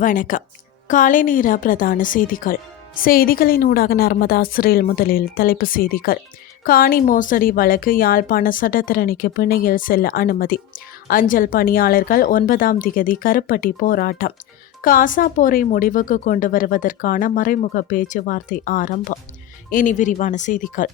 வணக்கம். காலை நேர பிரதான செய்திகள். செய்திகளினூடாக நர்மதா சிறையில் முதலில் தலைப்பு செய்திகள். காணி மோசடி வழக்கு யாழ்ப்பாண சட்டத்திறனிக்கு பிணையில் செல்ல அனுமதி. அஞ்சல் பணியாளர்கள் ஒன்பதாம் திகதி கருப்பட்டி போராட்டம். காசா போரை முடிவுக்கு கொண்டு வருவதற்கான மறைமுக பேச்சுவார்த்தை ஆரம்பம். இனி விரிவான செய்திகள்.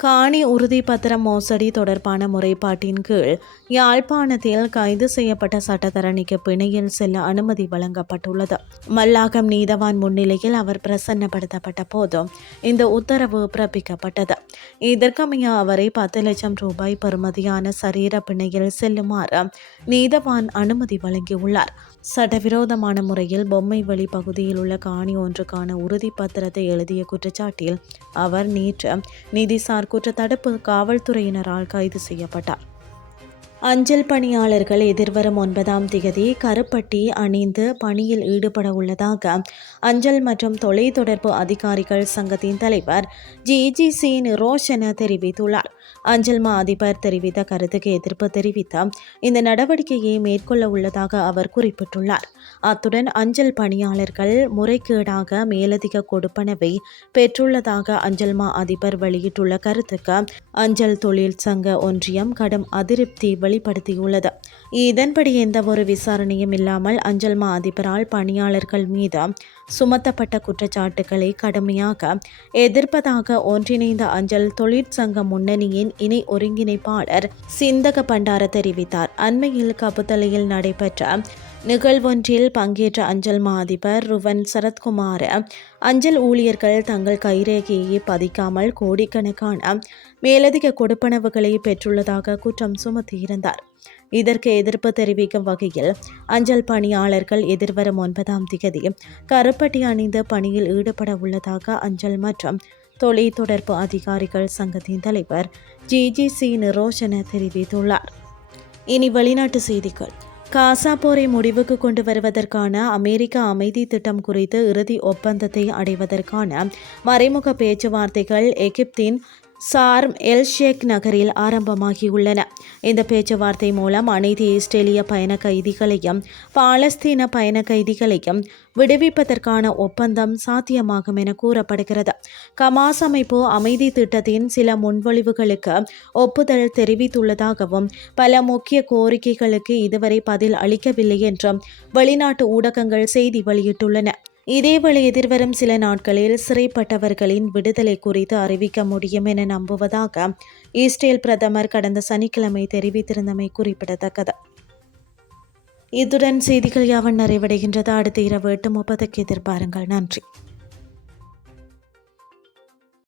காணி உறுதிப்பத்திர மோசடி தொடர்பான முறைப்பாட்டின் கீழ் யாழ்ப்பாணத்தில் கைது செய்யப்பட்ட சட்டத்தரணிக்கு பிணையில் செல்ல அனுமதி வழங்கப்பட்டுள்ளது. மல்லாகம் நீதவான் முன்னிலையில் அவர் பிரசன்னப்படுத்தப்பட்ட போதும் இந்த உத்தரவு பிறப்பிக்கப்பட்டது. இதற்கமைய அவரை பத்து லட்சம் ரூபாய் பெறுமதியான சரீர பிணையில் செல்லுமாறு நீதவான் அனுமதி வழங்கியுள்ளார். சட்டவிரோதமான முறையில் பொம்மை வழி பகுதியில் உள்ள காணி ஒன்றுக்கான உறுதிப்பத்திரத்தை எழுதிய குற்றச்சாட்டில் அவர் நேற்று நிதிசார் குற்றத்தடுப்பு காவல்துறையினரால் கைது செய்யப்பட்டார். அஞ்சல் பணியாளர்கள் எதிர்வரும் ஒன்பதாம் திகதி கருப்பட்டி அணிந்து பணியில் ஈடுபட உள்ளதாக அஞ்சல் மற்றும் தொலைத்தொடர்பு அதிகாரிகள் சங்கத்தின் தலைவர் ஜிஜிசியின் நிரோஷன தெரிவித்துள்ளார். அஞ்சல் மா அதிபர் தெரிவித்த கருத்துக்கு எதிர்ப்பு தெரிவித்த இந்த நடவடிக்கையை மேற்கொள்ள உள்ளதாக அவர் குறிப்பிட்டுள்ளார். அத்துடன் அஞ்சல் பணியாளர்கள் முறைகேடாக மேலதிக கொடுப்பனவை பெற்றுள்ளதாக அஞ்சல் மா அதிபர் வெளியிட்டுள்ள கருத்துக்கு அஞ்சல் தொழிற்சங்க ஒன்றியம் கடும் அதிருப்தி வெளிப்படுத்தியுள்ளது. இதன்படி எந்த ஒரு விசாரணையும் இல்லாமல் அஞ்சல் மா அதிபரால் பணியாளர்கள் மீது சுமத்தப்பட்ட குற்றச்சாட்டுகளை கடுமையாக எதிர்ப்பதாக ஒன்றிணைந்த அஞ்சல் தொழிற்சங்க முன்னணியின் இணை ஒருங்கிணைப்பாளர் சிந்தக பண்டார தெரிவித்தார். அண்மையில் கபுத்தலையில் நடைபெற்ற நிகழ்வொன்றில் பங்கேற்ற அஞ்சல் மா அதிபர் ருவன் சரத்குமார். அஞ்சல் ஊழியர்கள் தங்கள் கைரேகையை பதிக்காமல் கோடிக்கணக்கான மேலதிக கொடுப்பனவுகளை பெற்றுள்ளதாக குற்றம் சுமத்தியிருந்தார். இதற்கு எதிர்ப்பு தெரிவிக்கும் வகையில் அஞ்சல் பணியாளர்கள் எதிர்வரும் ஒன்பதாம் திகதி கருப்பட்டி அணிந்து பணியில் ஈடுபட உள்ளதாக அஞ்சல் மற்றும் தொலைத்தொடர்பு அதிகாரிகள் சங்கத்தின் தலைவர் ஜிஜிசி நிரோஷன தெரிவித்துள்ளார். இனி வெளிநாட்டு செய்திகள். காசா போரை முடிவுக்கு கொண்டு வருவதற்கான அமெரிக்க அமைதி திட்டம் குறித்து இறுதி ஒப்பந்தத்தை அடைவதற்கான மறைமுக பேச்சுவார்த்தைகள் எகிப்தின் சார்ம் எல்ஷேக் நகரில் ஆரம்பமாகியுள்ளன. இந்த பேச்சுவார்த்தை மூலம் அனைத்து இஸ்ரேலிய பயண கைதிகளையும் பாலஸ்தீன பயண கைதிகளையும் விடுவிப்பதற்கான ஒப்பந்தம் சாத்தியமாகும் என கூறப்படுகிறது. கமாஸ் அமைப்பு அமைதி திட்டத்தின் சில முன்மொழிவுகளுக்கு ஒப்புதல் தெரிவித்துள்ளதாகவும் பல முக்கிய கோரிக்கைகளுக்கு இதுவரை பதில் அளிக்கவில்லை என்றும் வெளிநாட்டு ஊடகங்கள் செய்தி வெளியிட்டுள்ளன. இதேவேளை எதிர்வரும் சில நாட்களில் சிறைப்பட்டவர்களின் விடுதலை குறித்து அறிவிக்க முடியும் என நம்புவதாக இஸ்ரேல் பிரதமர் கடந்த சனிக்கிழமை தெரிவித்திருந்தமை குறிப்பிடத்தக்கது. இத்துடன் செய்திகள் யாவன் நிறைவடைகின்றது. அடுத்த இரவு எட்டு முப்பதுக்கு எதிர்பாருங்கள். நன்றி.